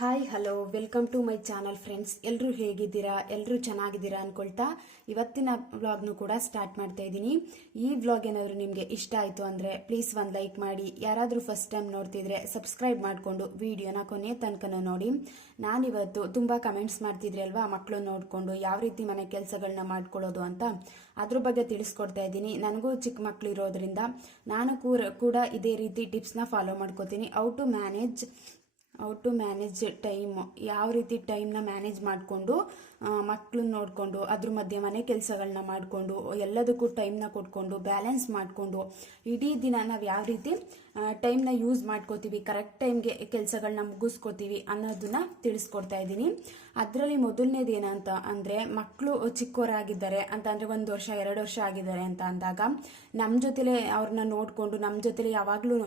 Hi hello welcome to my channel friends. ಎಲ್ಲರೂ ಹೇಗಿದ್ದೀರಾ? ಎಲ್ಲರೂ ಚೆನ್ನಾಗಿದ್ದೀರಾ ಅಂದ್ಕೊಳ್ತಾ ಇವತ್ತಿನ ವ್ಲಾಗ್ನು ಕೂಡ ಸ್ಟಾರ್ಟ್ ಮಾಡ್ತಾ ಇದ್ದೀನಿ. ಈ ವ್ಲಾಗ್ ಏನಾದರೂ ನಿಮಗೆ ಇಷ್ಟ ಆಯಿತು ಅಂದರೆ ಪ್ಲೀಸ್ ಒಂದು ಲೈಕ್ ಮಾಡಿ. ಯಾರಾದರೂ ಫಸ್ಟ್ ಟೈಮ್ ನೋಡ್ತಿದ್ರೆ ಸಬ್ಸ್ಕ್ರೈಬ್ ಮಾಡಿಕೊಂಡು ವಿಡಿಯೋನ ಕೊನೆ ತನಕ ನೋಡಿ. ನಾನಿವತ್ತು ತುಂಬ ಕಮೆಂಟ್ಸ್ ಮಾಡ್ತಿದ್ರಿ ಅಲ್ವಾ, ಮಕ್ಕಳು ನೋಡಿಕೊಂಡು ಯಾವ ರೀತಿ ಮನೆ ಕೆಲಸಗಳನ್ನ ಮಾಡ್ಕೊಳ್ಳೋದು ಅಂತ, ಅದ್ರ ಬಗ್ಗೆ ತಿಳಿಸ್ಕೊಡ್ತಾ ಇದ್ದೀನಿ. ನನಗೂ ಚಿಕ್ಕ ಮಕ್ಕಳು ಇರೋದ್ರಿಂದ ನಾನು ಕೂಡ ಇದೇ ರೀತಿ ಟಿಪ್ಸ್ನ ಫಾಲೋ ಮಾಡ್ಕೋತೀನಿ. ಹೌ ಟು ಮ್ಯಾನೇಜ್ ಟೈಮ್, ಯಾವ ರೀತಿ ಟೈಮ್ನ ಮ್ಯಾನೇಜ್ ಮಾಡಿಕೊಂಡು ಮಕ್ಕಳನ್ನ ನೋಡಿಕೊಂಡು ಅದ್ರ ಮಧ್ಯೆ ಮನೆ ಕೆಲಸಗಳನ್ನ ಮಾಡಿಕೊಂಡು ಎಲ್ಲದಕ್ಕೂ ಟೈಮ್ನ ಕೊಟ್ಕೊಂಡು ಬ್ಯಾಲೆನ್ಸ್ ಮಾಡಿಕೊಂಡು ಇಡೀ ದಿನ ನಾವು ಯಾವ ರೀತಿ ಟೈಮ್ನ ಯೂಸ್ ಮಾಡ್ಕೋತೀವಿ, ಕರೆಕ್ಟ್ ಟೈಮ್ಗೆ ಕೆಲಸಗಳನ್ನ ಮುಗಿಸ್ಕೋತೀವಿ ಅನ್ನೋದನ್ನ ತಿಳಿಸ್ಕೊಡ್ತಾ ಇದ್ದೀನಿ. ಅದರಲ್ಲಿ ಮೊದಲನೇದು ಏನಂತ ಅಂದರೆ, ಮಕ್ಕಳು ಚಿಕ್ಕವರಾಗಿದ್ದಾರೆ ಅಂತ ಅಂದರೆ 1 ವರ್ಷ 2 ವರ್ಷ ಆಗಿದ್ದಾರೆ ಅಂತ ಅಂದಾಗ ನಮ್ಮ ಜೊತೆಲೇ ಅವ್ರನ್ನ ನೋಡಿಕೊಂಡು ನಮ್ಮ ಜೊತೆಲೇ ಯಾವಾಗಲೂ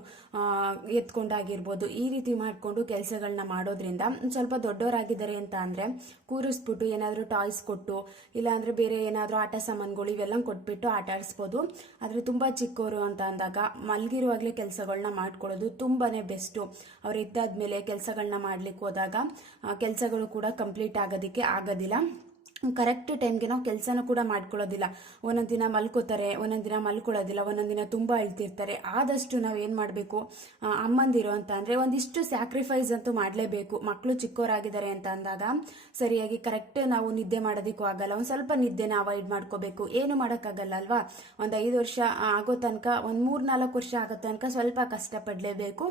ಎತ್ಕೊಂಡಾಗಿರ್ಬೋದು ಈ ರೀತಿ ಮಾಡಿಕೊಂಡು ಕೆಲಸಗಳನ್ನ ಮಾಡೋದ್ರಿಂದ ಸ್ವಲ್ಪ ದೊಡ್ಡವರಾಗಿದ್ದಾರೆ ಅಂತ ಅಂದರೆ ಕೂರಿಸ್ಬಿಟ್ಟು ಏನಾದರೂ ಟಾಯ್ಸ್ ಕೊಟ್ಟು ಇಲ್ಲಾಂದರೆ ಬೇರೆ ಏನಾದರೂ ಆಟ ಸಾಮಾನುಗಳು ಇವೆಲ್ಲ ಕೊಟ್ಬಿಟ್ಟು ಆಟ ಆಡಿಸ್ಬೋದು. ಆದರೆ ತುಂಬ ಚಿಕ್ಕವರು ಅಂತ ಅಂದಾಗ ಮಲಗಿರುವಾಗಲೇ ಕೆಲಸಗಳನ್ನ ಮಾಡ್ಕೊಳ್ಳೋದು ತುಂಬಾ ಬೆಸ್ಟು. ಅವ್ರು ಎದ್ದಾದ್ಮೇಲೆ ಕೆಲಸಗಳನ್ನ ಮಾಡ್ಲಿಕ್ಕೆ ಹೋದಾಗ ಕೆಲಸಗಳು ಕೂಡ ಕಂಪ್ಲೀಟ್ ಆಗೋದಕ್ಕೆ ಆಗೋದಿಲ್ಲ. ಕರೆಕ್ಟ್ ಟೈಮ್ಗೆ ನಾವು ಕೆಲಸನ ಕೂಡ ಮಾಡ್ಕೊಳ್ಳೋದಿಲ್ಲ. ಒಂದೊಂದು ದಿನ ಮಲ್ಕೋತಾರೆ, ಒಂದೊಂದು ದಿನ ಮಲ್ಕೊಳ್ಳೋದಿಲ್ಲ, ಒಂದೊಂದು ದಿನ ತುಂಬ ಅಳ್ತಿರ್ತಾರೆ. ಆದಷ್ಟು ನಾವು ಏನು ಮಾಡಬೇಕು, ಅಮ್ಮಂದಿರು ಅಂತ ಅಂದರೆ ಒಂದಿಷ್ಟು ಸ್ಯಾಕ್ರಿಫೈಸ್ ಅಂತೂ ಮಾಡಲೇಬೇಕು. ಮಕ್ಕಳು ಚಿಕ್ಕವರಾಗಿದ್ದಾರೆ ಅಂತ ಅಂದಾಗ ಸರಿಯಾಗಿ ಕರೆಕ್ಟ್ ನಾವು ನಿದ್ದೆ ಮಾಡೋದಕ್ಕೂ ಆಗಲ್ಲ. ಒಂದು ಸ್ವಲ್ಪ ನಿದ್ದೆನ ಅವಾಯ್ಡ್ ಮಾಡ್ಕೋಬೇಕು. ಏನು ಮಾಡೋಕ್ಕಾಗಲ್ಲ ಅಲ್ವಾ. ಒಂದು 5 ವರ್ಷ ಆಗೋ ತನಕ, ಒಂದು 3-4 ವರ್ಷ ಆಗೋ ತನಕ ಸ್ವಲ್ಪ ಕಷ್ಟಪಡಲೇಬೇಕು.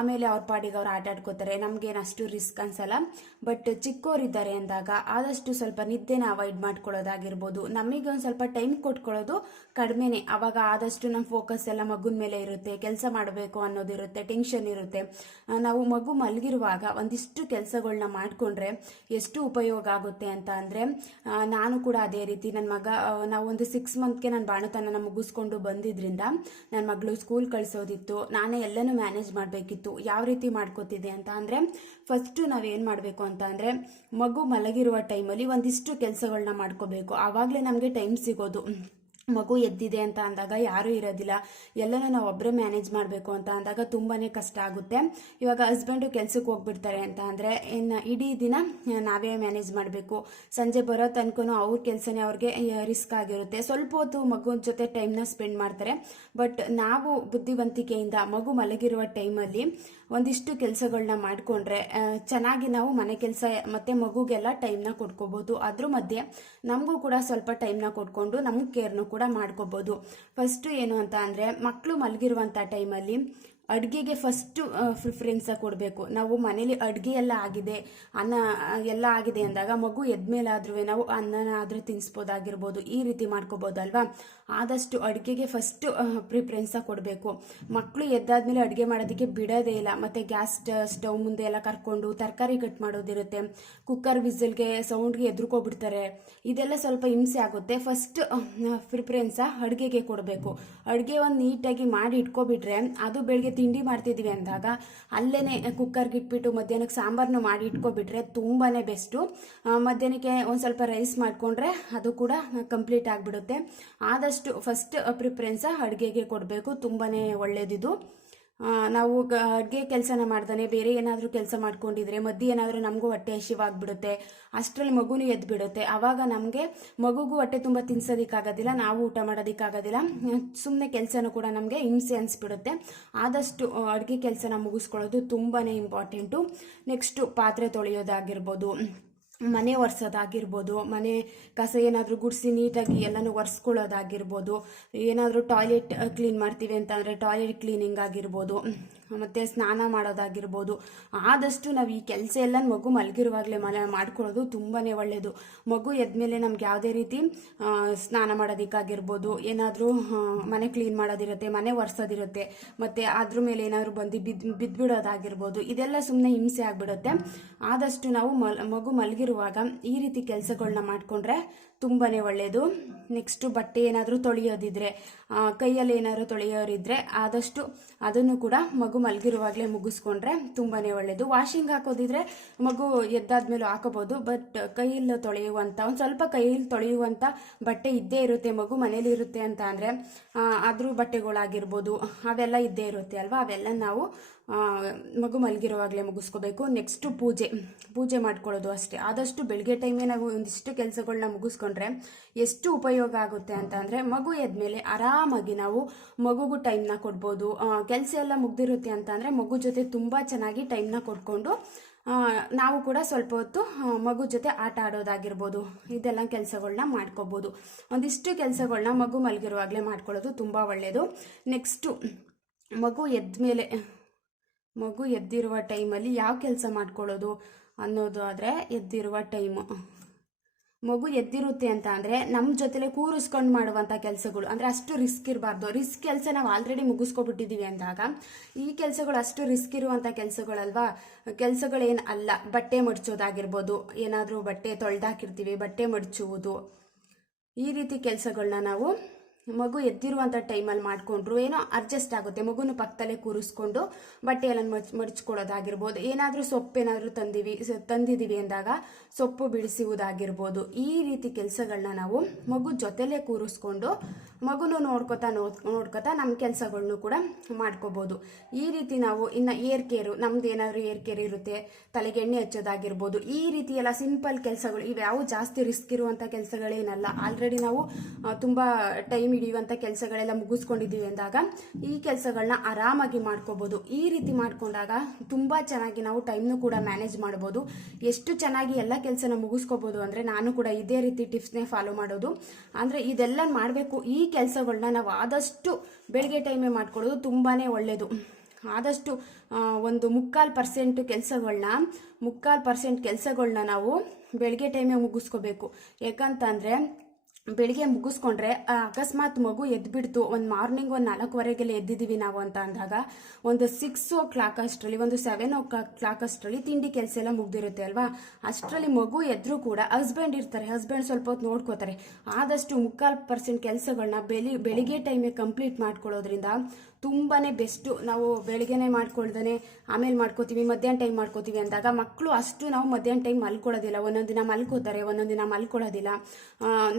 ಆಮೇಲೆ ಅವ್ರ ಪಾಡಿಗೆ ಅವ್ರು ಆಟ ಆಡ್ಕೋತಾರೆ, ನಮಗೇನು ಅಷ್ಟು ರಿಸ್ಕ್ ಅನ್ಸಲ್ಲ. ಬಟ್ ಚಿಕ್ಕವರಿದ್ದಾರೆ ಅಂದಾಗ ಆದಷ್ಟು ಸ್ವಲ್ಪ ನಿದ್ದೆ ಅವಾಯ್ಡ್ ಮಾಡ್ಕೊಳ್ಳೋದಾಗಿರ್ಬೋದು, ನಮಗೆ ಒಂದು ಸ್ವಲ್ಪ ಟೈಮ್ ಕೊಟ್ಕೊಳ್ಳೋದು ಕಡಿಮೆನೆ. ಅವಾಗ ಆದಷ್ಟು ನಮ್ಮ ಫೋಕಸ್ ಎಲ್ಲ ಮಗುನ ಮೇಲೆ ಇರುತ್ತೆ, ಕೆಲಸ ಮಾಡಬೇಕು ಅನ್ನೋದಿರುತ್ತೆ, ಟೆನ್ಷನ್ ಇರುತ್ತೆ. ನಾವು ಮಗು ಮಲಗಿರುವಾಗ ಒಂದಿಷ್ಟು ಕೆಲಸಗಳನ್ನ ಮಾಡಿಕೊಂಡ್ರೆ ಎಷ್ಟು ಉಪಯೋಗ ಆಗುತ್ತೆ ಅಂತ ಅಂದರೆ, ನಾನು ಕೂಡ ಅದೇ ರೀತಿ ನನ್ನ ಮಗ, ನಾವು ಒಂದು 6 ಮಂತ್ಗೆ ನಾನು ಬಾಣತನ ಮುಗಿಸ್ಕೊಂಡು ಬಂದಿದ್ರಿಂದ ನನ್ನ ಮಗಳು ಸ್ಕೂಲ್ ಕಳಿಸೋದಿತ್ತು, ನಾನೇ ಎಲ್ಲನೂ ಮ್ಯಾನೇಜ್ ಮಾಡಬೇಕಿತ್ತು. ಯಾವ ರೀತಿ ಮಾಡ್ಕೋತಿದ್ದೆ ಅಂತ ಅಂದರೆ, ಫಸ್ಟು ನಾವೇನು ಮಾಡಬೇಕು ಅಂತ ಅಂದರೆ, ಮಗು ಮಲಗಿರುವ ಟೈಮಲ್ಲಿ ಒಂದಿಷ್ಟು ಕೆಲಸಗಳನ್ನ ಮಾಡ್ಕೋಬೇಕು. ಆವಾಗಲೇ ನಮಗೆ ಟೈಮ್ ಸಿಗೋದು. ಮಗು ಎದ್ದಿದೆ ಅಂತ ಅಂದಾಗ ಯಾರೂ ಇರೋದಿಲ್ಲ, ಎಲ್ಲನೂ ನಾವು ಒಬ್ಬರೇ ಮ್ಯಾನೇಜ್ ಮಾಡಬೇಕು ಅಂತ ಅಂದಾಗ ತುಂಬಾ ಕಷ್ಟ ಆಗುತ್ತೆ. ಇವಾಗ ಹಸ್ಬೆಂಡು ಕೆಲಸಕ್ಕೆ ಹೋಗ್ಬಿಡ್ತಾರೆ ಅಂತ ಅಂದರೆ ಇನ್ನು ಇಡೀ ದಿನ ನಾವೇ ಮ್ಯಾನೇಜ್ ಮಾಡಬೇಕು. ಸಂಜೆ ಬರೋ ತನಕನೂ ಅವ್ರ ಕೆಲಸನೇ ಅವ್ರಿಗೆ ರಿಸ್ಕ್ ಆಗಿರುತ್ತೆ. ಸ್ವಲ್ಪ ಹೊತ್ತು ಮಗುವಿನ ಜೊತೆ ಟೈಮ್ನ ಸ್ಪೆಂಡ್ ಮಾಡ್ತಾರೆ. ಬಟ್ ನಾವು ಬುದ್ಧಿವಂತಿಕೆಯಿಂದ ಮಗು ಮಲಗಿರುವ ಟೈಮಲ್ಲಿ ಒಂದಿಷ್ಟು ಕೆಲಸಗಳನ್ನ ಮಾಡಿಕೊಂಡ್ರೆ ಚೆನ್ನಾಗಿ ನಾವು ಮನೆ ಕೆಲಸ ಮತ್ತು ಮಗುಗೆಲ್ಲ ಟೈಮ್ನ ಕೊಟ್ಕೋಬೋದು. ಅದ್ರ ಮಧ್ಯೆ ನಮಗೂ ಕೂಡ ಸ್ವಲ್ಪ ಟೈಮ್ನ ಕೊಟ್ಕೊಂಡು ನಮ್ಮ ಕೇರ್ನು ಕೂಡ ಮಾಡ್ಕೋಬೋದು. ಫಸ್ಟು ಏನು ಅಂತ ಅಂದರೆ, ಮಕ್ಕಳು ಮಲಗಿರುವಂಥ ಟೈಮಲ್ಲಿ ಅಡುಗೆಗೆ ಫಸ್ಟು ಪ್ರಿಫರೆನ್ಸ ಕೊಡಬೇಕು. ನಾವು ಮನೇಲಿ ಅಡುಗೆ ಎಲ್ಲ ಆಗಿದೆ, ಅನ್ನ ಎಲ್ಲ ಆಗಿದೆ ಅಂದಾಗ ಮಗು ಎದ್ಮೇಲಾದ್ರೂ ನಾವು ಅನ್ನನ ಆದರೂ ತಿನ್ನಿಸ್ಬೋದಾಗಿರ್ಬೋದು, ಈ ರೀತಿ ಮಾಡ್ಕೋಬೋದಲ್ವಾ. ಆದಷ್ಟು ಅಡುಗೆಗೆ ಫಸ್ಟು ಪ್ರಿಫರೆನ್ಸ ಕೊಡಬೇಕು. ಮಕ್ಕಳು ಎದ್ದಾದ್ಮೇಲೆ ಅಡುಗೆ ಮಾಡೋದಕ್ಕೆ ಬಿಡೋದೇ ಇಲ್ಲ. ಮತ್ತು ಗ್ಯಾಸ್ ಸ್ಟವ್ ಮುಂದೆ ಎಲ್ಲ ಕರ್ಕೊಂಡು ತರಕಾರಿ ಕಟ್ ಮಾಡೋದಿರುತ್ತೆ, ಕುಕ್ಕರ್ ವಿಸಿಲ್ಗೆ ಸೌಂಡ್ಗೆ ಎದ್ರುಕೋಬಿಡ್ತಾರೆ. ಇದೆಲ್ಲ ಸ್ವಲ್ಪ ಹಿಂಸೆ ಆಗುತ್ತೆ. ಫಸ್ಟ್ ಪ್ರಿಫರೆನ್ಸ ಅಡುಗೆಗೆ ಕೊಡಬೇಕು. ಅಡುಗೆ ಒಂದು ನೀಟಾಗಿ ಮಾಡಿ ಇಟ್ಕೊಬಿಟ್ರೆ ಅದು ಬೆಳಗ್ಗೆ ತಿಂಡಿ ಮಾಡ್ತಿದ್ದೀವಿ ಅಂದಾಗ ಅಲ್ಲೇ ಕುಕ್ಕರ್ಗೆ ಇಟ್ಬಿಟ್ಟು ಮಧ್ಯಾಹ್ನಕ್ಕೆ ಸಾಂಬಾರನ್ನು ಮಾಡಿ ಇಟ್ಕೊಬಿಟ್ರೆ ತುಂಬಾ ಬೆಸ್ಟು. ಮಧ್ಯಾಹ್ನಕ್ಕೆ ಒಂದು ಸ್ವಲ್ಪ ರೈಸ್ ಮಾಡಿಕೊಂಡ್ರೆ ಅದು ಕೂಡ ಕಂಪ್ಲೀಟ್ ಆಗಿಬಿಡುತ್ತೆ. ಆದಷ್ಟು ಫಸ್ಟ್ ಪ್ರಿಫರೆನ್ಸ ಅಡುಗೆಗೆ ಕೊಡಬೇಕು, ತುಂಬಾ ಒಳ್ಳೆಯದಿದು. ನಾವು ಅಡುಗೆ ಕೆಲಸನ ಮಾಡ್ದಾನೆ ಬೇರೆ ಏನಾದರೂ ಕೆಲಸ ಮಾಡ್ಕೊಂಡಿದ್ರೆ ಮಧ್ಯೆ ಏನಾದರೂ ನಮಗೂ ಹೊಟ್ಟೆ ಹಸಿವಾಗ್ಬಿಡುತ್ತೆ. ಅಷ್ಟರಲ್ಲಿ ಮಗುನೂ ಎದ್ಬಿಡುತ್ತೆ. ಆವಾಗ ನಮಗೆ ಮಗುಗೂ ಹೊಟ್ಟೆ ತುಂಬ ತಿನ್ಸೋದಕ್ಕಾಗೋದಿಲ್ಲ, ನಾವು ಊಟ ಮಾಡೋದಕ್ಕಾಗೋದಿಲ್ಲ. ಸುಮ್ಮನೆ ಕೆಲಸನೂ ಕೂಡ ನಮಗೆ ಹಿಂಸೆ ಅನಿಸ್ಬಿಡುತ್ತೆ. ಆದಷ್ಟು ಅಡುಗೆ ಕೆಲಸನ ಮುಗಿಸ್ಕೊಳ್ಳೋದು ತುಂಬಾ ಇಂಪಾರ್ಟೆಂಟು. ನೆಕ್ಸ್ಟು ಪಾತ್ರೆ ತೊಳೆಯೋದಾಗಿರ್ಬೋದು, ಮನೆ ಒರೆಸೋದಾಗಿರ್ಬೋದು, ಮನೆ ಕಸ ಏನಾದರೂ ಗುಡಿಸಿ ನೀಟಾಗಿ ಎಲ್ಲನೂ ಒರೆಸ್ಕೊಳ್ಳೋದಾಗಿರ್ಬೋದು, ಏನಾದರೂ ಟಾಯ್ಲೆಟ್ ಕ್ಲೀನ್ ಮಾಡ್ತೀವಿ ಅಂತಂದರೆ ಟಾಯ್ಲೆಟ್ ಕ್ಲೀನಿಂಗ್ ಆಗಿರ್ಬೋದು, ಮತ್ತು ಸ್ನಾನ ಮಾಡೋದಾಗಿರ್ಬೋದು. ಆದಷ್ಟು ನಾವು ಈ ಕೆಲಸ ಎಲ್ಲ ಮಗು ಮಲಗಿರುವಾಗಲೇ ಮಾಡ್ಕೊಳ್ಳೋದು ತುಂಬಾ ಒಳ್ಳೆಯದು. ಮಗು ಎದ್ಮೇಲೆ ನಮ್ಗೆ ಯಾವುದೇ ರೀತಿ ಸ್ನಾನ ಮಾಡೋದಕ್ಕಾಗಿರ್ಬೋದು, ಏನಾದರೂ ಮನೆ ಕ್ಲೀನ್ ಮಾಡೋದಿರುತ್ತೆ, ಮನೆ ಒರೆಸೋದಿರುತ್ತೆ, ಮತ್ತು ಅದ್ರ ಮೇಲೆ ಏನಾದರೂ ಬಂದು ಬಿದ್ದುಬಿಡೋದಾಗಿರ್ಬೋದು, ಇದೆಲ್ಲ ಸುಮ್ಮನೆ ಹಿಂಸೆ ಆಗಿಬಿಡುತ್ತೆ. ಆದಷ್ಟು ನಾವು ಮಗು ಮಲಗಿರುವಾಗ ಈ ರೀತಿ ಕೆಲಸಗಳನ್ನ ಮಾಡಿಕೊಂಡ್ರೆ ತುಂಬಾ ಒಳ್ಳೆಯದು. ನೆಕ್ಸ್ಟು ಬಟ್ಟೆ ಏನಾದರೂ ತೊಳೆಯೋದಿದ್ರೆ, ಕೈಯಲ್ಲಿ ಏನಾದರೂ ತೊಳೆಯೋರಿದ್ರೆ ಆದಷ್ಟು ಅದನ್ನು ಕೂಡ ಮಗು ಮಲಗಿರುವಾಗಲೇ ಮುಗಿಸ್ಕೊಂಡ್ರೆ ತುಂಬಾ ಒಳ್ಳೆಯದು. ವಾಷಿಂಗ್ ಹಾಕೋದಿದ್ರೆ ಮಗು ಎದ್ದಾದ್ಮೇಲೆ ಹಾಕೋಬೋದು. ಬಟ್ ಕೈಯಲ್ಲಿ ತೊಳೆಯುವಂಥ ಒಂದು ಸ್ವಲ್ಪ ಕೈಯಲ್ಲಿ ತೊಳೆಯುವಂಥ ಬಟ್ಟೆ ಇದ್ದೇ ಇರುತ್ತೆ. ಮಗು ಮನೇಲಿ ಇರುತ್ತೆ ಅಂತ ಅಂದರೆ ಅದ್ರ ಬಟ್ಟೆಗಳಾಗಿರ್ಬೋದು ಅವೆಲ್ಲ ಇದ್ದೇ ಇರುತ್ತೆ ಅಲ್ವಾ. ಅವೆಲ್ಲ ನಾವು ಮಗು ಮಲಗಿರುವಾಗಲೇ ಮುಗಿಸ್ಕೋಬೇಕು. ನೆಕ್ಸ್ಟು ಪೂಜೆ ಮಾಡ್ಕೊಳ್ಳೋದು ಅಷ್ಟೇ. ಆದಷ್ಟು ಬೆಳಗ್ಗೆ ಟೈಮೇ ನಾವು ಒಂದಿಷ್ಟು ಕೆಲಸಗಳನ್ನ ಮುಗಿಸ್ಕೊಂಡ್ರೆ ಎಷ್ಟು ಉಪಯೋಗ ಆಗುತ್ತೆ ಅಂತ ಅಂದರೆ, ಮಗು ಎದ್ಮೇಲೆ ಆರಾಮಾಗಿ ನಾವು ಮಗುಗೂ ಟೈಮ್ನ ಕೊಡ್ಬೋದು. ಕೆಲಸ ಎಲ್ಲ ಮುಗ್ದಿರುತ್ತೆ ಅಂತ ಅಂದರೆ ಮಗು ಜೊತೆ ತುಂಬ ಚೆನ್ನಾಗಿ ಟೈಮ್ನ ಕೊಟ್ಕೊಂಡು ನಾವು ಕೂಡ ಸ್ವಲ್ಪ ಹೊತ್ತು ಮಗು ಜೊತೆ ಆಟ ಆಡೋದಾಗಿರ್ಬೋದು, ಇದೆಲ್ಲ ಕೆಲಸಗಳನ್ನ ಮಾಡ್ಕೋಬೋದು. ಒಂದಿಷ್ಟು ಕೆಲಸಗಳನ್ನ ಮಗು ಮಲಗಿರುವಾಗಲೇ ಮಾಡ್ಕೊಳ್ಳೋದು ತುಂಬ ಒಳ್ಳೆಯದು. ನೆಕ್ಸ್ಟು ಮಗು ಎದ್ದಿರುವ ಟೈಮಲ್ಲಿ ಯಾವ ಕೆಲಸ ಮಾಡ್ಕೊಳ್ಳೋದು ಅನ್ನೋದು ಆದರೆ, ಎದ್ದಿರುವ ಟೈಮು ಮಗು ಎದ್ದಿರುತ್ತೆ ಅಂತ ಅಂದರೆ ನಮ್ಮ ಜೊತೆಲೆ ಕೂರಿಸ್ಕೊಂಡು ಮಾಡುವಂಥ ಕೆಲಸಗಳು, ಅಂದರೆ ಅಷ್ಟು ರಿಸ್ಕ್ ಇರಬಾರ್ದು. ರಿಸ್ಕ್ ಕೆಲಸ ನಾವು ಆಲ್ರೆಡಿ ಮುಗಿಸ್ಕೊಬಿಟ್ಟಿದ್ದೀವಿ ಅಂದಾಗ ಈ ಕೆಲಸಗಳು ಅಷ್ಟು ರಿಸ್ಕ್ ಇರುವಂಥ ಕೆಲಸಗಳಲ್ವಾ. ಕೆಲಸಗಳೇನು ಅಲ್ಲ, ಬಟ್ಟೆ ಮಡ್ಚೋದಾಗಿರ್ಬೋದು, ಏನಾದರೂ ಬಟ್ಟೆ ತೊಳೆದಾಕಿರ್ತೀವಿ ಬಟ್ಟೆ ಮಡ್ಚುವುದು, ಈ ರೀತಿ ಕೆಲಸಗಳನ್ನ ನಾವು ಮಗು ಎದ್ದಿರುವಂಥ ಟೈಮಲ್ಲಿ ಮಾಡಿಕೊಂಡ್ರು ಏನೋ ಅಡ್ಜಸ್ಟ್ ಆಗುತ್ತೆ. ಮಗುನ ಪಕ್ಕದಲ್ಲೇ ಕೂರಿಸ್ಕೊಂಡು ಬಟ್ಟೆ ಎಲ್ಲ ಮಡ್ಚ್ಕೊಳ್ಳೋದಾಗಿರ್ಬೋದು, ಏನಾದರೂ ಸೊಪ್ಪೇನಾದರೂ ತಂದಿದ್ದೀವಿ ಅಂದಾಗ ಸೊಪ್ಪು ಬಿಡಿಸುವುದಾಗಿರ್ಬೋದು, ಈ ರೀತಿ ಕೆಲಸಗಳನ್ನ ನಾವು ಮಗು ಜೊತೆಲೇ ಕೂರಿಸ್ಕೊಂಡು ಮಗುನು ನೋಡ್ಕೋತಾ ನಮ್ಮ ಕೆಲಸಗಳನ್ನು ಕೂಡ ಮಾಡ್ಕೋಬೋದು. ಈ ರೀತಿ ನಾವು ಇನ್ನು ಏರ್ ಕೇರು, ನಮ್ದು ಏನಾದರೂ ಏರ್ ಕೇರ್ ಇರುತ್ತೆ, ತಲೆಗೆ ಎಣ್ಣೆ ಹಚ್ಚೋದಾಗಿರ್ಬೋದು, ಈ ರೀತಿ ಎಲ್ಲ ಸಿಂಪಲ್ ಕೆಲಸಗಳು, ಇವ್ಯಾವು ಜಾಸ್ತಿ ರಿಸ್ಕ್ ಇರುವಂಥ ಕೆಲಸಗಳೇನಲ್ಲ. ಆಲ್ರೆಡಿ ನಾವು ತುಂಬ ಟೈಮ್ ಹಿಡಿಯುವಂಥ ಕೆಲಸಗಳೆಲ್ಲ ಮುಗಿಸ್ಕೊಂಡಿದ್ದೀವಿ ಅಂದಾಗ ಈ ಕೆಲಸಗಳನ್ನ ಆರಾಮಾಗಿ ಮಾಡ್ಕೋಬೋದು. ಈ ರೀತಿ ಮಾಡ್ಕೊಂಡಾಗ ತುಂಬ ಚೆನ್ನಾಗಿ ನಾವು ಟೈಮ್ನು ಕೂಡ ಮ್ಯಾನೇಜ್ ಮಾಡ್ಬೋದು. ಎಷ್ಟು ಚೆನ್ನಾಗಿ ಎಲ್ಲ ಕೆಲಸನ ಮುಗಿಸ್ಕೋಬೋದು ಅಂದರೆ, ನಾನು ಕೂಡ ಇದೇ ರೀತಿ ಟಿಪ್ಸ್ನೇ ಫಾಲೋ ಮಾಡೋದು. ಅಂದರೆ ಇದೆಲ್ಲ ಮಾಡಬೇಕು. ಈ ಕೆಲಸಗಳನ್ನ ನಾವು ಆದಷ್ಟು ಬೆಳಗ್ಗೆ ಟೈಮೇ ಮಾಡ್ಕೊಳ್ಳೋದು ತುಂಬಾ ಒಳ್ಳೆಯದು. ಆದಷ್ಟು ಒಂದು 3% ಕೆಲಸಗಳನ್ನ ನಾವು ಬೆಳಗ್ಗೆ ಟೈಮೇ ಮುಗಿಸ್ಕೋಬೇಕು. ಯಾಕಂತಂದರೆ ಬೆಳಿಗ್ಗೆ ಮುಗಿಸ್ಕೊಂಡ್ರೆ ಅಕಸ್ಮಾತ್ ಮಗು ಎದ್ಬಿಡ್ತು, ಒಂದು ಮಾರ್ನಿಂಗ್ ಒಂದು 4:15 ಎದ್ದಿದ್ದೀವಿ ನಾವು ಅಂತ ಅಂದಾಗ ಒಂದು 6 o'clock ಅಷ್ಟರಲ್ಲಿ, ಒಂದು 7 o'clock ಅಷ್ಟರಲ್ಲಿ ತಿಂಡಿ ಕೆಲಸ ಎಲ್ಲ ಮುಗ್ದಿರುತ್ತೆ ಅಲ್ವಾ. ಅಷ್ಟರಲ್ಲಿ ಮಗು ಎದ್ರೂ ಕೂಡ ಹಸ್ಬೆಂಡ್ ಇರ್ತಾರೆ, ಹಸ್ಬೆಂಡ್ ಸ್ವಲ್ಪ ಹೊತ್ತು ನೋಡ್ಕೋತಾರೆ. ಆದಷ್ಟು 3% ಕೆಲಸಗಳನ್ನ ಬೆಳಿಗ್ಗೆ ಟೈಮೇ ಕಂಪ್ಲೀಟ್ ಮಾಡ್ಕೊಳ್ಳೋದ್ರಿಂದ ತುಂಬಾ ಬೆಸ್ಟು. ನಾವು ಬೆಳಿಗ್ಗೆನೇ ಮಾಡ್ಕೊಳ್ದೇ ಆಮೇಲೆ ಮಾಡ್ಕೋತೀವಿ, ಮಧ್ಯಾಹ್ನ ಟೈಮ್ ಮಾಡ್ಕೋತೀವಿ ಅಂದಾಗ ಮಕ್ಕಳು ಅಷ್ಟು ನಾವು ಮಧ್ಯಾಹ್ನ ಟೈಮ್ ಮಲ್ಕೊಳ್ಳೋದಿಲ್ಲ. ಒಂದೊಂದು ದಿನ ಮಲ್ಕೋತಾರೆ, ಒಂದೊಂದು ದಿನ ಮಲ್ಕೊಳ್ಳೋದಿಲ್ಲ.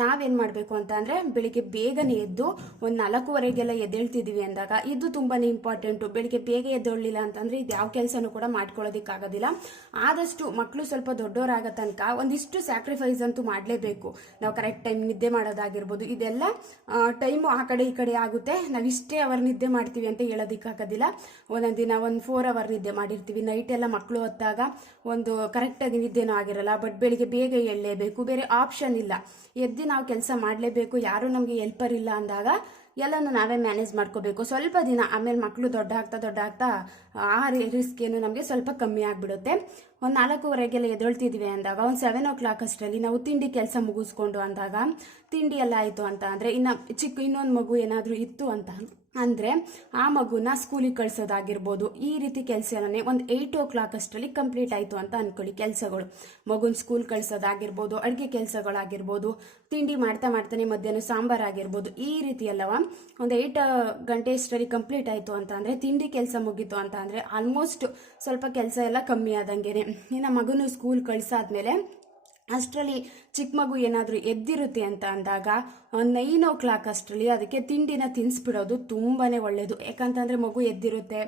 ನಾವೇನು ಮಾಡಬೇಕು ಅಂತ ಅಂದರೆ, ಬೆಳಿಗ್ಗೆ ಬೇಗನೆ ಎದ್ದು ಒಂದು 4:15 ಎದ್ದೇಳ್ತಿದ್ದೀವಿ ಅಂದಾಗ ಇದು ತುಂಬಾ ಇಂಪಾರ್ಟೆಂಟು. ಬೆಳಿಗ್ಗೆ ಬೇಗ ಎದ್ದೇಳಲಿಲ್ಲ ಅಂತಂದರೆ ಇದು ಯಾವ ಕೆಲಸನೂ ಕೂಡ ಮಾಡ್ಕೊಳ್ಳೋದಕ್ಕಾಗೋದಿಲ್ಲ. ಆದಷ್ಟು ಮಕ್ಕಳು ಸ್ವಲ್ಪ ದೊಡ್ಡವರಾಗೋ ತನಕ ಒಂದಿಷ್ಟು ಸ್ಯಾಕ್ರಿಫೈಸ್ ಅಂತೂ ಮಾಡಲೇಬೇಕು. ನಾವು ಕರೆಕ್ಟ್ ಟೈಮ್ ನಿದ್ದೆ ಮಾಡೋದಾಗಿರ್ಬೋದು, ಇದೆಲ್ಲ ಟೈಮು ಆ ಕಡೆ ಈ ಕಡೆ ಆಗುತ್ತೆ. ನಾವು ಇಷ್ಟೇ ಅವರ್ ನಿದ್ದೆ ಮಾಡ್ತೀವಿ ಅಂತ ಹೇಳೋದಕ್ಕಾಗೋದಿಲ್ಲ. ಒಂದೊಂದು ದಿನ ಒಂದು 4 hour ನಿದ್ದೆ ಮಾಡಿರ್ತೀವಿ. ನೈಟ್ ಎಲ್ಲ ಮಕ್ಕಳು ಹೊತ್ತಾಗ ಒಂದು ಕರೆಕ್ಟಾಗಿ ನಿದ್ದೆನೂ ಆಗಿರಲ್ಲ. ಬಟ್ ಬೆಳಿಗ್ಗೆ ಬೇಗ ಎಳ್ಳಲೇಬೇಕು, ಬೇರೆ ಆಪ್ಷನ್ ಇಲ್ಲ. ಎದ್ದು ನಾವು ಕೆಲಸ ಮಾಡಲೇಬೇಕು. ಯಾರೂ ನಮಗೆ ಹೆಲ್ಪರ್ ಇಲ್ಲ ಅಂದಾಗ ಎಲ್ಲನೂ ನಾವೇ ಮ್ಯಾನೇಜ್ ಮಾಡ್ಕೋಬೇಕು ಸ್ವಲ್ಪ ದಿನ. ಆಮೇಲೆ ಮಕ್ಕಳು ದೊಡ್ಡ ಆಗ್ತಾ ಆ ರಿಸ್ಕ್ ಏನು ನಮಗೆ ಸ್ವಲ್ಪ ಕಮ್ಮಿ ಆಗಿಬಿಡುತ್ತೆ. ಒಂದು 4:15 ಎದ್ದೇಳ್ತಿದ್ವಿ ಅಂದಾಗ ಒಂದು 7 o'clock ಅಷ್ಟರಲ್ಲಿ ನಾವು ತಿಂಡಿ ಕೆಲಸ ಮುಗಿಸ್ಕೊಂಡು ಅಂದಾಗ, ತಿಂಡಿ ಎಲ್ಲ ಆಯಿತು ಅಂತ ಅಂದರೆ, ಇನ್ನೊಂದು ಮಗು ಏನಾದರೂ ಇತ್ತು ಅಂತ ಅಂದರೆ ಆ ಮಗುನ ಸ್ಕೂಲಿಗೆ ಕಳಿಸೋದಾಗಿರ್ಬೋದು, ಈ ರೀತಿ ಕೆಲಸ ಎಲ್ಲನೇ ಒಂದು 8 o'clock ಅಷ್ಟರಲ್ಲಿ ಕಂಪ್ಲೀಟ್ ಆಯಿತು ಅಂತ ಅಂದ್ಕೊಳ್ಳಿ. ಕೆಲಸಗಳು ಮಗುನ ಸ್ಕೂಲ್ ಕಳಿಸೋದಾಗಿರ್ಬೋದು, ಅಡುಗೆ ಕೆಲಸಗಳಾಗಿರ್ಬೋದು, ತಿಂಡಿ ಮಾಡ್ತಾನೆ ಮಧ್ಯಾಹ್ನ ಸಾಂಬಾರಾಗಿರ್ಬೋದು, ಈ ರೀತಿ ಎಲ್ಲವ ಒಂದು 8 ಗಂಟೆ ಅಷ್ಟರಲ್ಲಿ ಕಂಪ್ಲೀಟ್ ಆಯಿತು ಅಂತ ಅಂದರೆ, ತಿಂಡಿ ಕೆಲಸ ಮುಗೀತು ಅಂತ ಅಂದರೆ ಆಲ್ಮೋಸ್ಟ್ ಸ್ವಲ್ಪ ಕೆಲಸ ಎಲ್ಲ ಕಮ್ಮಿ ಆದಂಗೆ. ಇನ್ನು ಮಗುನು ಸ್ಕೂಲ್ ಕಳಿಸಾದ್ಮೇಲೆ ಅಷ್ಟರಲ್ಲಿ ಚಿಕ್ಕ ಮಗು ಏನಾದರೂ ಎದ್ದಿರುತ್ತೆ ಅಂತ ಅಂದಾಗ 9 o'clock ಅಷ್ಟರಲ್ಲಿ ಅದಕ್ಕೆ ತಿಂಡಿನ ತಿನ್ನಿಸ್ಬಿಡೋದು ತುಂಬಾ ಒಳ್ಳೆಯದು. ಯಾಕಂತಂದರೆ ಮಗು ಎದ್ದಿರುತ್ತೆ,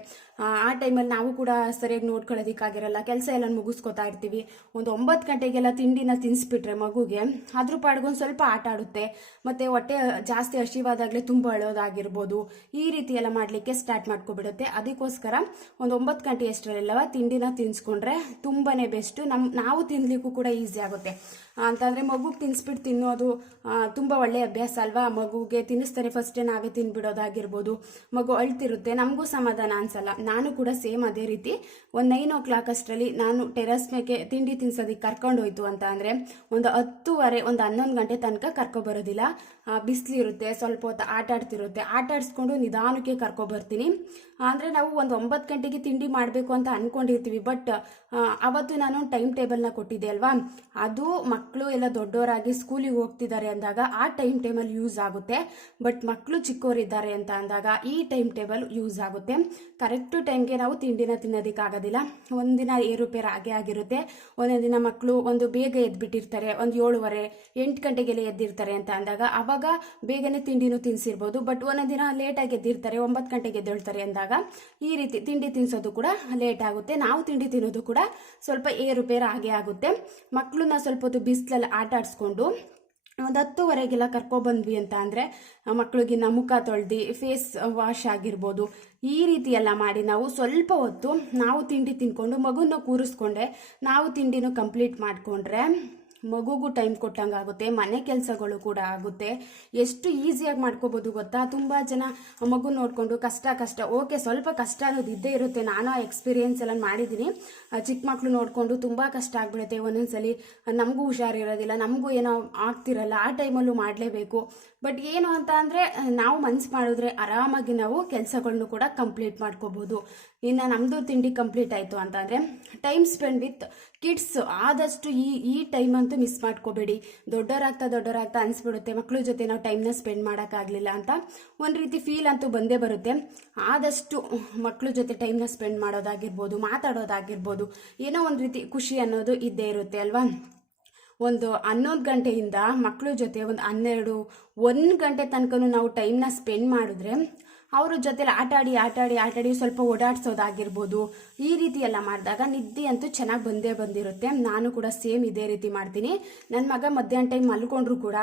ಆ ಟೈಮಲ್ಲಿ ನಾವು ಕೂಡ ಸರಿಯಾಗಿ ನೋಡ್ಕೊಳ್ಳೋದಕ್ಕಾಗಿರಲ್ಲ, ಕೆಲಸ ಎಲ್ಲ ಮುಗಿಸ್ಕೊತಾ ಇರ್ತೀವಿ. ಒಂದು 9 ಗಂಟೆಗೆಲ್ಲ ತಿಂಡಿನ ತಿನ್ನಿಸ್ಬಿಟ್ರೆ ಮಗುಗೆ ಅದ್ರ ಪಾಡ್ಗೊಂದು ಸ್ವಲ್ಪ ಆಟ ಆಡುತ್ತೆ. ಮತ್ತು ಹೊಟ್ಟೆ ಜಾಸ್ತಿ ಹಸಿವಾದಾಗಲೇ ತುಂಬ ಅಳೋದಾಗಿರ್ಬೋದು, ಈ ರೀತಿ ಎಲ್ಲ ಮಾಡಲಿಕ್ಕೆ ಸ್ಟಾರ್ಟ್ ಮಾಡ್ಕೊಬಿಡುತ್ತೆ. ಅದಕ್ಕೋಸ್ಕರ ಒಂದು 9 ಗಂಟೆ ಅಷ್ಟರಲ್ಲೆಲ್ಲ ತಿಂಡಿನ ತಿನ್ನಿಸ್ಕೊಂಡ್ರೆ ತುಂಬಾ ಬೆಸ್ಟು. ನಾವು ತಿನ್ನಲಿಕ್ಕೂ ಕೂಡ ಈಸಿ ಆಗುತ್ತೆ. ಅಂತಂದರೆ ಮಗುಗೆ ತಿನ್ನಿಸ್ಬಿಟ್ಟು ತಿನ್ನೋದು ತುಂಬ ಒಳ್ಳೆಯ ಅಭ್ಯಾಸ ಅಲ್ವಾ. ಮಗುಗೆ ತಿನ್ನಿಸ್ತಾರೆ ಫಸ್ಟೇ ನಾವೇ ತಿನ್ಬಿಡೋದಾಗಿರ್ಬೋದು. ಮಗು ಅಳ್ತಿರುತ್ತೆ, ನಮಗೂ ಸಮಾಧಾನ ಅನ್ಸಲ್ಲ. ನಾನು ಕೂಡ ಸೇಮ್ ಅದೇ ರೀತಿ ಒಂದು 9 o'clock ಅಷ್ಟರಲ್ಲಿ ನಾನು ಟೆರಸ್ ಮೇಲೆ ತಿಂಡಿ ತಿನ್ಸೋದಕ್ಕೆ ಕರ್ಕೊಂಡೋಯ್ತು ಅಂತ ಅಂದರೆ ಒಂದು 10:30 ಒಂದು 11 ಗಂಟೆ ತನಕ ಕರ್ಕೊಬರೋದಿಲ್ಲ. ಬಿಸಿಲಿರುತ್ತೆ, ಸ್ವಲ್ಪ ಹೊತ್ತು ಆಟ ಆಡಿಸ್ಕೊಂಡು ನಿಧಾನಕ್ಕೆ ಕರ್ಕೊಬರ್ತೀನಿ. ಅಂದರೆ ನಾವು ಒಂದು 9 ಗಂಟೆಗೆ ತಿಂಡಿ ಮಾಡಬೇಕು ಅಂತ ಅಂದ್ಕೊಂಡಿರ್ತೀವಿ. ಬಟ್ ಅವತ್ತು ನಾನು ಟೈಮ್ ಟೇಬಲ್ನ ಕೊಟ್ಟಿದ್ದೆ ಅಲ್ವಾ, ಅದು ಮಕ್ಕಳು ಎಲ್ಲ ದೊಡ್ಡವರಾಗಿ ಸ್ಕೂಲಿಗೆ ಹೋಗ್ತಿದ್ದಾರೆ ಅಂದಾಗ ಆ ಟೈಮಲ್ಲಿ ಯೂಸ್ ಆಗುತ್ತೆ. ಬಟ್ ಮಕ್ಕಳು ಚಿಕ್ಕವರಿದ್ದಾರೆ ಅಂತ ಅಂದಾಗ ಈ ಟೈಮ್ ಟೇಬಲ್ ಯೂಸ್ ಆಗುತ್ತೆ. ಕರೆಕ್ಟು ಟೈಮ್ಗೆ ನಾವು ತಿಂಡಿನ ತಿನ್ನೋದಕ್ಕಾಗೋದಿಲ್ಲ. ಒಂದಿನ ಏರುಪೇರು ಆಗೇ ಆಗಿರುತ್ತೆ. ಒಂದೊಂದು ದಿನ ಮಕ್ಕಳು ಒಂದು ಬೇಗ ಎದ್ಬಿಟ್ಟಿರ್ತಾರೆ, ಒಂದು 7:30 8 ಗಂಟೆಗೆಲ್ಲ ಎದ್ದಿರ್ತಾರೆ ಅಂತ ಅಂದಾಗ ಅವಾಗ ಬೇಗನೆ ತಿಂಡಿನೂ ತಿನ್ನಿಸಿರ್ಬೋದು. ಬಟ್ ಒಂದೊಂದು ದಿನ ಲೇಟಾಗಿ ಎದ್ದಿರ್ತಾರೆ, 9 ಗಂಟೆಗೆ ಎದ್ದೇಳ್ತಾರೆ ಅಂದಾಗ ಅಂದಾಗ ಈ ರೀತಿ ತಿಂಡಿ ತಿನ್ನಿಸೋದು ಕೂಡ ಲೇಟ್ ಆಗುತ್ತೆ, ನಾವು ತಿಂಡಿ ತಿನ್ನೋದು ಕೂಡ ಸ್ವಲ್ಪ ಏರುಪೇರು ಆಗೇ ಆಗುತ್ತೆ. ಮಕ್ಕಳನ್ನ ಸ್ವಲ್ಪ ಹೊತ್ತು ಬಿಸಿಲಲ್ಲಿ ಆಟ ಆಡಿಸ್ಕೊಂಡು ಒಂದು 10:30 ಕರ್ಕೊಬಂದ್ವಿ ಅಂತ ಅಂದರೆ ಮಕ್ಕಳಿಗಿನ್ನ ಮುಖ ತೊಳೆದು ಫೇಸ್ ವಾಶ್ ಆಗಿರ್ಬೋದು, ಈ ರೀತಿ ಎಲ್ಲ ಮಾಡಿ ನಾವು ಸ್ವಲ್ಪ ಹೊತ್ತು ನಾವು ತಿಂಡಿ ತಿನ್ಕೊಂಡು ಮಗುನ ಕೂರಿಸ್ಕೊಂಡೆ ನಾವು ತಿಂಡಿನೂ ಕಂಪ್ಲೀಟ್ ಮಾಡಿಕೊಂಡ್ರೆ ಮಗುಗೂ ಟೈಮ್ ಕೊಟ್ಟಂಗೆ ಆಗುತ್ತೆ, ಮನೆ ಕೆಲಸಗಳು ಕೂಡ ಆಗುತ್ತೆ. ಎಷ್ಟು ಈಸಿಯಾಗಿ ಮಾಡ್ಕೋಬೋದು ಗೊತ್ತಾ. ತುಂಬ ಜನ ಮಗು ನೋಡಿಕೊಂಡು ಕಷ್ಟ ಓಕೆ, ಸ್ವಲ್ಪ ಕಷ್ಟ ಅನ್ನೋದು ಇದ್ದೇ ಇರುತ್ತೆ. ನಾನು ಆ ಎಕ್ಸ್ಪೀರಿಯೆನ್ಸ್ ಎಲ್ಲ ಮಾಡಿದ್ದೀನಿ. ಚಿಕ್ಕ ಮಕ್ಕಳು ನೋಡಿಕೊಂಡು ತುಂಬ ಕಷ್ಟ ಆಗ್ಬಿಡುತ್ತೆ. ಒಂದೊಂದ್ಸಲಿ ನಮಗೂ ಹುಷಾರಿರೋದಿಲ್ಲ, ನಮಗೂ ಏನೋ ಆಗ್ತಿರಲ್ಲ, ಆ ಟೈಮಲ್ಲೂ ಮಾಡಲೇಬೇಕು. ಬಟ್ ಏನು ಅಂತ ಅಂದರೆ ನಾವು ಮನ್ಸು ಮಾಡಿದ್ರೆ ಆರಾಮಾಗಿ ನಾವು ಕೆಲಸಗಳನ್ನು ಕೂಡ ಕಂಪ್ಲೀಟ್ ಮಾಡ್ಕೋಬೋದು. ಇನ್ನು ನಮ್ಮದು ತಿಂಡಿ ಕಂಪ್ಲೀಟ್ ಆಯಿತು ಅಂತಂದರೆ ಟೈಮ್ ಸ್ಪೆಂಡ್ ವಿತ್ ಕಿಡ್ಸ್ ಆದಷ್ಟು ಈ ಟೈಮ್ ಅಂತೂ ಮಿಸ್ ಮಾಡ್ಕೋಬೇಡಿ. ದೊಡ್ಡವರಾಗ್ತಾ ಅನಿಸ್ಬಿಡುತ್ತೆ ಮಕ್ಕಳ ಜೊತೆ ನಾವು ಟೈಮ್ನ ಸ್ಪೆಂಡ್ ಮಾಡೋಕ್ಕಾಗಲಿಲ್ಲ ಅಂತ ಒಂದು ರೀತಿ ಫೀಲ್ ಅಂತೂ ಬಂದೇ ಬರುತ್ತೆ. ಆದಷ್ಟು ಮಕ್ಕಳ ಜೊತೆ ಟೈಮ್ನ ಸ್ಪೆಂಡ್ ಮಾಡೋದಾಗಿರ್ಬೋದು, ಮಾತಾಡೋದಾಗಿರ್ಬೋದು, ಏನೋ ಒಂದು ರೀತಿ ಖುಷಿ ಅನ್ನೋದು ಇದ್ದೇ ಇರುತ್ತೆ ಅಲ್ವಾ. ಒಂದು 11 ಗಂಟೆಯಿಂದ ಮಕ್ಕಳ ಜೊತೆ ಒಂದು 1 ಗಂಟೆ ತನಕನೂ ನಾವು ಟೈಮ್ನ ಸ್ಪೆಂಡ್ ಮಾಡಿದ್ರೆ ಅವ್ರ ಜೊತೆಲಿ ಆಟಾಡಿ ಸ್ವಲ್ಪ ಓಡಾಡ್ಸೋದಾಗಿರ್ಬೋದು, ಈ ರೀತಿ ಎಲ್ಲ ಮಾಡಿದಾಗ ನಿದ್ದೆ ಅಂತೂ ಚೆನ್ನಾಗಿ ಬಂದಿರುತ್ತೆ. ನಾನು ಕೂಡ ಸೇಮ್ ಇದೇ ರೀತಿ ಮಾಡ್ತೀನಿ. ನನ್ನ ಮಗ ಮಧ್ಯಾಹ್ನ ಟೈಮ್ ಮಲ್ಕೊಂಡ್ರು ಕೂಡ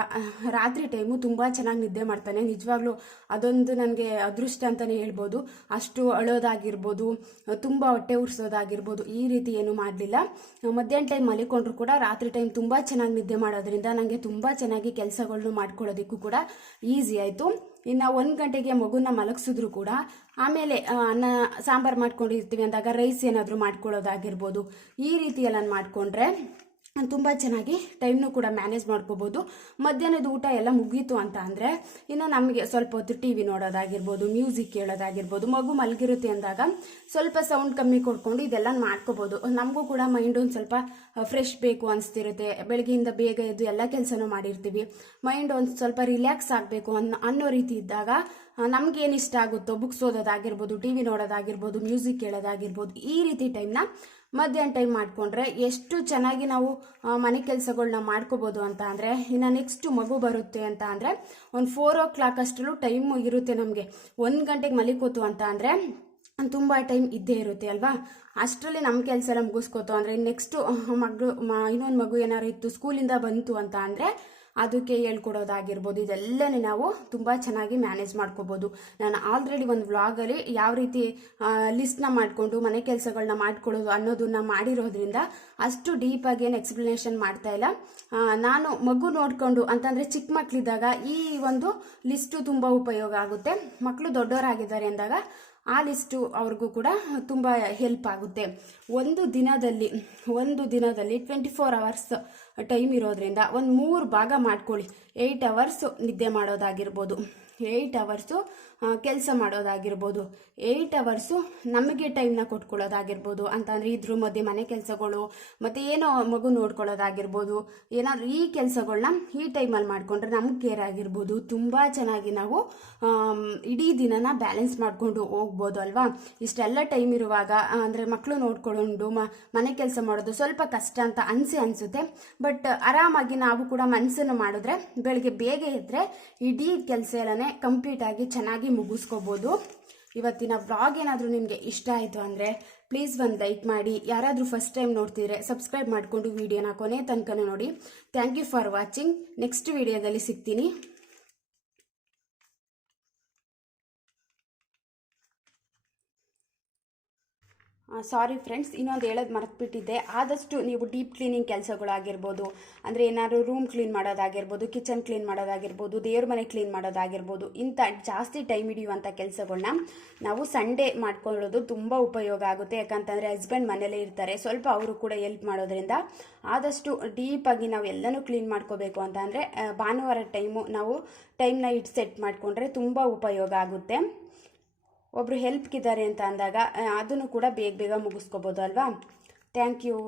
ರಾತ್ರಿ ಟೈಮು ತುಂಬ ಚೆನ್ನಾಗಿ ನಿದ್ದೆ ಮಾಡ್ತಾನೆ. ನಿಜವಾಗ್ಲೂ ಅದೊಂದು ನನಗೆ ಅದೃಷ್ಟ ಅಂತಲೇ ಹೇಳ್ಬೋದು. ಅಷ್ಟು ಅಳೋದಾಗಿರ್ಬೋದು, ತುಂಬ ಹೊಟ್ಟೆ ಉರ್ಸೋದಾಗಿರ್ಬೋದು, ಈ ರೀತಿ ಏನು ಮಾಡಲಿಲ್ಲ. ಮಧ್ಯಾಹ್ನ ಟೈಮ್ ಮಲ್ಕೊಂಡ್ರು ಕೂಡ ರಾತ್ರಿ ಟೈಮ್ ತುಂಬ ಚೆನ್ನಾಗಿ ನಿದ್ದೆ ಮಾಡೋದ್ರಿಂದ ನನಗೆ ತುಂಬ ಚೆನ್ನಾಗಿ ಕೆಲಸಗಳನ್ನು ಮಾಡ್ಕೊಳ್ಳೋದಕ್ಕೂ ಕೂಡ ಈಸಿ ಆಯಿತು. ಇನ್ನು 1 ಗಂಟೆಗೆ ಮಗುನ ಮಲಗಿಸಿದ್ರು ಕೂಡ ಆಮೇಲೆ ಅನ್ನ ಸಾಂಬಾರು ಮಾಡ್ಕೊಂಡಿರ್ತೀವಿ ಅಂದಾಗ ರೈಸ್ ಏನಾದರೂ ಮಾಡ್ಕೊಳ್ಳೋದಾಗಿರ್ಬೋದು, ಈ ರೀತಿ ಎಲ್ಲ ಮಾಡಿಕೊಂಡ್ರೆ ತುಂಬ ಚೆನ್ನಾಗಿ ಟೈಮ್ನು ಕೂಡ ಮ್ಯಾನೇಜ್ ಮಾಡ್ಕೋಬೋದು. ಮಧ್ಯಾಹ್ನದ ಊಟ ಎಲ್ಲ ಮುಗೀತು ಅಂತ ಅಂದರೆ ಇನ್ನು ನಮಗೆ ಸ್ವಲ್ಪ ಹೊತ್ತು ಟಿ ವಿ ನೋಡೋದಾಗಿರ್ಬೋದು, ಮ್ಯೂಸಿಕ್ ಕೇಳೋದಾಗಿರ್ಬೋದು, ಮಗು ಮಲಗಿರುತ್ತೆ ಅಂದಾಗ ಸ್ವಲ್ಪ ಸೌಂಡ್ ಕಮ್ಮಿ ಕೊಡ್ಕೊಂಡು ಇದೆಲ್ಲ ಮಾಡ್ಕೋಬೋದು. ನಮಗೂ ಕೂಡ ಮೈಂಡ್ ಒಂದು ಸ್ವಲ್ಪ ಫ್ರೆಶ್ ಬೇಕು ಅನಿಸ್ತಿರುತ್ತೆ. ಬೆಳಗ್ಗೆಯಿಂದ ಬೇಗ ಎದ್ದು ಎಲ್ಲ ಕೆಲಸನೂ ಮಾಡಿರ್ತೀವಿ, ಮೈಂಡ್ ಒಂದು ಸ್ವಲ್ಪ ರಿಲ್ಯಾಕ್ಸ್ ಆಗಬೇಕು ಅನ್ನೋ ರೀತಿ ಇದ್ದಾಗ ನಮಗೇನು ಇಷ್ಟ ಆಗುತ್ತೋ ಬುಕ್ಸ್ ಓದೋದಾಗಿರ್ಬೋದು, ಟಿ ವಿ ನೋಡೋದಾಗಿರ್ಬೋದು, ಮ್ಯೂಸಿಕ್ ಕೇಳೋದಾಗಿರ್ಬೋದು, ಈ ರೀತಿ ಟೈಮ್ನ ಮಧ್ಯಾಹ್ನ ಟೈಮ್ ಮಾಡಿಕೊಂಡ್ರೆ ಎಷ್ಟು ಚೆನ್ನಾಗಿ ನಾವು ಮನೆ ಕೆಲಸಗಳನ್ನ ಮಾಡ್ಕೋಬೋದು ಅಂತ ಅಂದರೆ ಇನ್ನು ನೆಕ್ಸ್ಟ್ ಮಗು ಬರುತ್ತೆ ಅಂತ ಅಂದರೆ ಒಂದು 4 o'clock ಅಷ್ಟರಲ್ಲೂ ಟೈಮು ಇರುತ್ತೆ ನಮಗೆ. 1 ಗಂಟೆಗೆ ಮಲಿಕೋತು ಅಂತ ಅಂದರೆ ತುಂಬ ಟೈಮ್ ಇದ್ದೇ ಇರುತ್ತೆ ಅಲ್ವಾ. ಅಷ್ಟರಲ್ಲಿ ನಮ್ಮ ಕೆಲಸ ಎಲ್ಲ ಮುಗಿಸ್ಕೋತು ಅಂದರೆ ನೆಕ್ಸ್ಟು ಇನ್ನೊಂದು ಮಗು ಏನಾರು ಇತ್ತು ಸ್ಕೂಲಿಂದ ಬಂತು ಅಂತ ಅಂದರೆ ಅದಕ್ಕೆ ಹೇಳ್ಕೊಡೋದಾಗಿರ್ಬೋದು, ಇದೆಲ್ಲನೇ ನಾವು ತುಂಬ ಚೆನ್ನಾಗಿ ಮ್ಯಾನೇಜ್ ಮಾಡ್ಕೋಬೋದು. ನಾನು ಆಲ್ರೆಡಿ ಒಂದು ವ್ಲಾಗಲ್ಲಿ ಯಾವ ರೀತಿ ಲಿಸ್ಟ್ನ ಮಾಡಿಕೊಂಡು ಮನೆ ಕೆಲಸಗಳನ್ನ ಮಾಡ್ಕೊಳ್ಳೋದು ಅನ್ನೋದನ್ನ ಮಾಡಿರೋದ್ರಿಂದ ಅಷ್ಟು ಡೀಪಾಗಿ ಏನು ಎಕ್ಸ್ಪ್ಲನೇಷನ್ ಮಾಡ್ತಾ ಇಲ್ಲ. ನಾನು ಮಗು ನೋಡಿಕೊಂಡು ಅಂತಂದರೆ ಚಿಕ್ಕ ಮಕ್ಕಳಿದ್ದಾಗ ಈ ಒಂದು ಲಿಸ್ಟು ತುಂಬ ಉಪಯೋಗ ಆಗುತ್ತೆ. ಮಕ್ಕಳು ದೊಡ್ಡವರಾಗಿದ್ದಾರೆ ಅಂದಾಗ ಆ ಲಿಸ್ಟು ಅವ್ರಿಗೂ ಕೂಡ ತುಂಬ ಹೆಲ್ಪ್ ಆಗುತ್ತೆ. ಒಂದು ದಿನದಲ್ಲಿ 24 hours ಟೈಮ್ ಇರೋದ್ರಿಂದ ಒಂದು 3 ಭಾಗ ಮಾಡ್ಕೊಳ್ಳಿ. 8 hours ನಿದ್ದೆ ಮಾಡೋದಾಗಿರ್ಬೋದು, 8 hours ಕೆಲಸ ಮಾಡೋದಾಗಿರ್ಬೋದು, 8 hours ನಮಗೆ ಟೈಮ್ನ ಕೊಟ್ಕೊಳ್ಳೋದಾಗಿರ್ಬೋದು ಅಂತಂದರೆ ಇದ್ರ ಮಧ್ಯೆ ಮನೆ ಕೆಲಸಗಳು ಮತ್ತು ಏನೋ ಮಗು ನೋಡ್ಕೊಳ್ಳೋದಾಗಿರ್ಬೋದು, ಏನಾದರೂ ಈ ಕೆಲಸಗಳನ್ನ ಈ ಟೈಮಲ್ಲಿ ಮಾಡಿಕೊಂಡ್ರೆ ನಮಗೆ ಕೇರ್ ಆಗಿರ್ಬೋದು, ತುಂಬ ಚೆನ್ನಾಗಿ ನಾವು ಇಡೀ ದಿನನ ಬ್ಯಾಲೆನ್ಸ್ ಮಾಡಿಕೊಂಡು ಹೋಗ್ಬೋದು ಅಲ್ವಾ. ಇಷ್ಟೆಲ್ಲ ಟೈಮ್ ಇರುವಾಗ ಅಂದರೆ ಮಕ್ಕಳು ನೋಡ್ಕೊಂಡು ಮನೆ ಕೆಲಸ ಮಾಡೋದು ಸ್ವಲ್ಪ ಕಷ್ಟ ಅಂತ ಅನಿಸುತ್ತೆ. ಬಟ್ ಆರಾಮಾಗಿ ನಾವು ಕೂಡ ಮನಸ್ಸನ್ನು ಮಾಡಿದ್ರೆ ಬೆಳಗ್ಗೆ ಬೇಗ ಎದ್ದರೆ ಇಡೀ ಕೆಲಸ ಎಲ್ಲನೇ ಕಂಪ್ಲೀಟಾಗಿ ಚೆನ್ನಾಗಿ ಮುಗಿಸ್ಕೋಬೋದು. ಇವತ್ತಿನ ವ್ಲಾಗ್ ಏನಾದರೂ ನಿಮಗೆ ಇಷ್ಟ ಆಯಿತು ಅಂದರೆ ಪ್ಲೀಸ್ ಒಂದು ಲೈಕ್ ಮಾಡಿ. ಯಾರಾದರೂ ಫಸ್ಟ್ ಟೈಮ್ ನೋಡ್ತಿದ್ರೆ ಸಬ್ಸ್ಕ್ರೈಬ್ ಮಾಡಿಕೊಂಡು ವಿಡಿಯೋನ ಕೊನೆ ತನಕ ನೋಡಿ. Thank you for watching. Next ವಿಡಿಯೋದಲ್ಲಿ ಸಿಗ್ತೀನಿ. ಸಾರಿ ಫ್ರೆಂಡ್ಸ್, ಇನ್ನೊಂದು ಹೇಳೋದು ಮರೆತುಬಿಟ್ಟಿದ್ದೆ. ಆದಷ್ಟು ನೀವು ಡೀಪ್ ಕ್ಲೀನಿಂಗ್ ಕೆಲಸಗಳಾಗಿರ್ಬೋದು, ಅಂದರೆ ಏನಾದ್ರು ರೂಮ್ ಕ್ಲೀನ್ ಮಾಡೋದಾಗಿರ್ಬೋದು, ಕಿಚನ್ ಕ್ಲೀನ್ ಮಾಡೋದಾಗಿರ್ಬೋದು, ದೇವ್ರ ಮನೆ ಕ್ಲೀನ್ ಮಾಡೋದಾಗಿರ್ಬೋದು, ಇಂಥ ಜಾಸ್ತಿ ಟೈಮ್ ಹಿಡಿಯುವಂಥ ಕೆಲಸಗಳನ್ನ ನಾವು ಸಂಡೇ ಮಾಡ್ಕೊಳ್ಳೋದು ತುಂಬ ಉಪಯೋಗ ಆಗುತ್ತೆ. ಯಾಕಂತಂದರೆ ಹಸ್ಬೆಂಡ್ ಮನೇಲೇ ಇರ್ತಾರೆ, ಸ್ವಲ್ಪ ಅವರು ಕೂಡ ಹೆಲ್ಪ್ ಮಾಡೋದ್ರಿಂದ ಆದಷ್ಟು ಡೀಪಾಗಿ ನಾವು ಎಲ್ಲನೂ ಕ್ಲೀನ್ ಮಾಡ್ಕೋಬೇಕು ಅಂತ ಅಂದರೆ ಭಾನುವಾರ ಟೈಮು ನಾವು ಟೈಮ್ನ ಸೆಟ್ ಮಾಡಿಕೊಂಡ್ರೆ ತುಂಬ ಉಪಯೋಗ ಆಗುತ್ತೆ. ಒಬ್ಬರು ಹೆಲ್ಪ್ಗಿದ್ದಾರೆ ಅಂತ ಅಂದಾಗ ಅದನ್ನು ಕೂಡ ಬೇಗ ಮುಗಿಸ್ಕೋಬೋದು ಅಲ್ವಾ. Thank you.